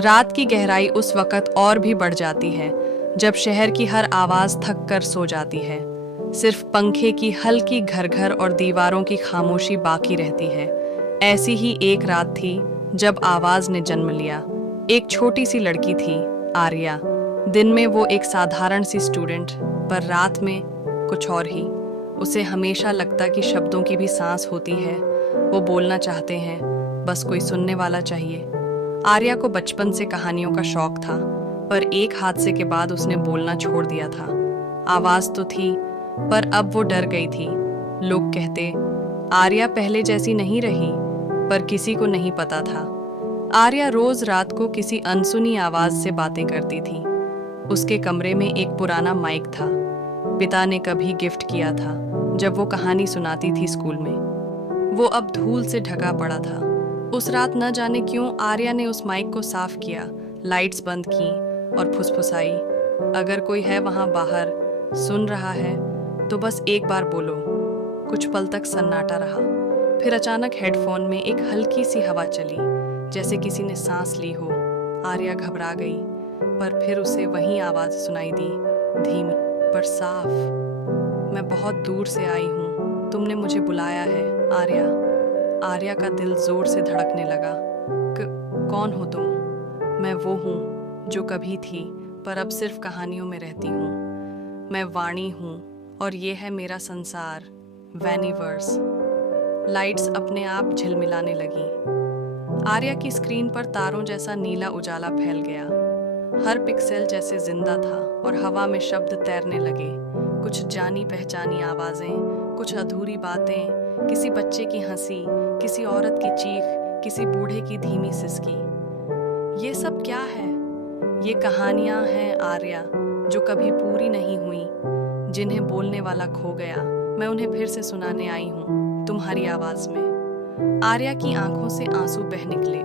रात की गहराई उस वक़्त और भी बढ़ जाती है जब शहर की हर आवाज़ थक कर सो जाती है। सिर्फ पंखे की हल्की घरघर और दीवारों की खामोशी बाकी रहती है। ऐसी ही एक रात थी जब आवाज़ ने जन्म लिया। एक छोटी सी लड़की थी, आर्या। दिन में वो एक साधारण सी स्टूडेंट, पर रात में कुछ और ही। उसे हमेशा लगता कि शब्दों की भी सांस होती है। वो बोलना चाहते हैं, बस कोई सुनने वाला चाहिए। आर्या को बचपन से कहानियों का शौक था, पर एक हादसे के बाद उसने बोलना छोड़ दिया था। आवाज तो थी, पर अब वो डर गई थी। लोग कहते, आर्या पहले जैसी नहीं रही, पर किसी को नहीं पता था। आर्या रोज रात को किसी अनसुनी आवाज से बातें करती थी। उसके कमरे में एक पुराना माइक था। पिता ने कभी गिफ्ट किया था जब वो कहानी सुनाती थी स्कूल में। वो अब धूल से ढका पड़ा था। उस रात न जाने क्यों आर्या ने उस माइक को साफ किया, लाइट्स बंद की और फुसफुसाई, अगर कोई है वहां बाहर, सुन रहा है तो बस एक बार बोलो। कुछ पल तक सन्नाटा रहा। फिर अचानक हेडफोन में एक हल्की सी हवा चली, जैसे किसी ने सांस ली हो। आर्या घबरा गई, पर फिर उसे वही आवाज सुनाई दी, धीमी पर साफ। मैं बहुत दूर से आई हूँ, तुमने मुझे बुलाया है, आर्या। आर्या का दिल जोर से धड़कने लगा। कौन हो तुम? मैं वो हूँ जो कभी थी, पर अब सिर्फ कहानियों में रहती हूँ। मैं वाणी हूँ और ये है मेरा संसार, वैनिवर्स। लाइट्स अपने आप झिलमिलाने लगी। आर्या की स्क्रीन पर तारों जैसा नीला उजाला फैल गया। हर पिक्सेल जैसे जिंदा था और हवा में शब्द तैरने लगे। कुछ जानी पहचानी आवाजें, कुछ अधूरी बातें, किसी बच्चे की हंसी, किसी औरत की चीख, किसी बूढ़े की धीमी सिसकी। ये सब क्या है? ये कहानियां हैं आर्या, जो कभी पूरी नहीं हुई, जिन्हें बोलने वाला खो गया। मैं उन्हें फिर से सुनाने आई हूँ, तुम्हारी आवाज में। आर्या की आंखों से आंसू बह निकले।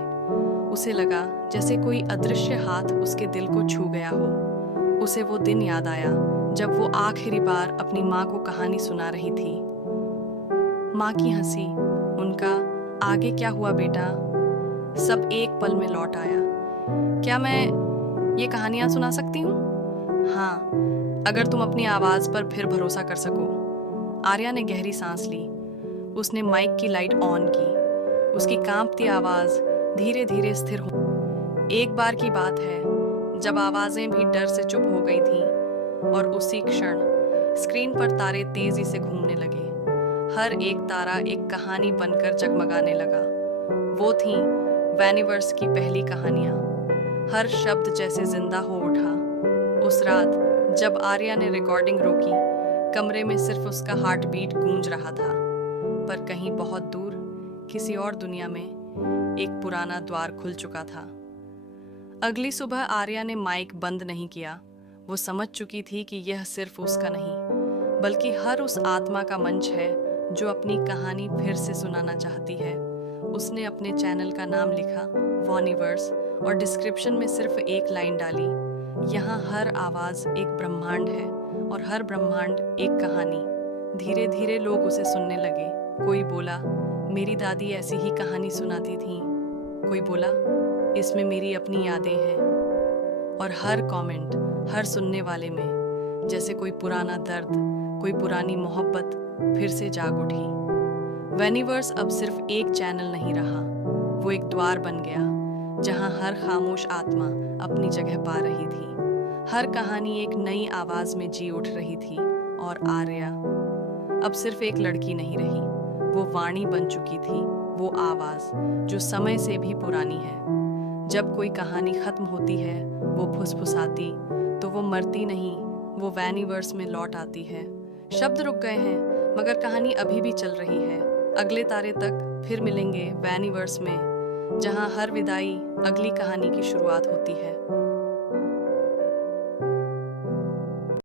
उसे लगा जैसे कोई अदृश्य हाथ उसके दिल को छू गया हो। उसे वो दिन याद आया जब वो आखिरी बार अपनी माँ को कहानी सुना रही थी। माँ की हंसी, उनका आगे क्या हुआ बेटा, सब एक पल में लौट आया। क्या मैं ये कहानियां सुना सकती हूँ? हाँ, अगर तुम अपनी आवाज पर फिर भरोसा कर सको। आर्या ने गहरी सांस ली। उसने माइक की लाइट ऑन की। उसकी कांपती आवाज धीरे धीरे स्थिर हो। एक बार की बात है जब आवाजें भी डर से चुप हो गई थीं, और उसी क्षण स्क्रीन पर तारे तेजी से घूमने लगे। हर एक तारा एक कहानी बनकर जगमगाने लगा। वो थीं वैनिवर्स की पहली कहानियां। हर शब्द जैसे जिंदा हो उठा। उस रात जब आर्या ने रिकॉर्डिंग रोकी, कमरे में सिर्फ उसका हार्ट बीट गूंज रहा था, पर कहीं बहुत दूर किसी और दुनिया में एक पुराना द्वार खुल चुका था। अगली सुबह आर्या ने माइक बंद नहीं किया। वो समझ चुकी थी कि यह सिर्फ उसका नहीं, बल्कि हर उस आत्मा का मंच है जो अपनी कहानी फिर से सुनाना चाहती है। उसने अपने चैनल का नाम लिखा, वॉनिवर्स, और डिस्क्रिप्शन में सिर्फ एक लाइन डाली, यहाँ हर आवाज एक ब्रह्मांड है और हर ब्रह्मांड एक कहानी। धीरे धीरे लोग उसे सुनने लगे। कोई बोला, मेरी दादी ऐसी ही कहानी सुनाती थी। कोई बोला, इसमें मेरी अपनी यादें हैं। और हर कमेंट, हर सुनने वाले में जैसे कोई पुराना दर्द, कोई पुरानी मोहब्बत फिर से जाग उठी। वेनिवर्स अब सिर्फ एक चैनल नहीं रहा, वो एक द्वार बन गया जहां हर खामोश आत्मा अपनी जगह पा रही थी। हर कहानी एक नई आवाज में जी उठ रही थी, और आर्या अब सिर्फ एक लड़की नहीं रही, वो वाणी बन चुकी थी, वो आवाज जो समय से भी पुरानी है। जब कोई कहानी खत्म होती है, वो फुसफुसाती, तो वो मरती नहीं, वो वैनिवर्स में लौट आती है। शब्द रुक गए हैं, मगर कहानी अभी भी चल रही है। अगले तारे तक फिर मिलेंगे वैनिवर्स में, जहां हर विदाई अगली कहानी की शुरुआत होती है।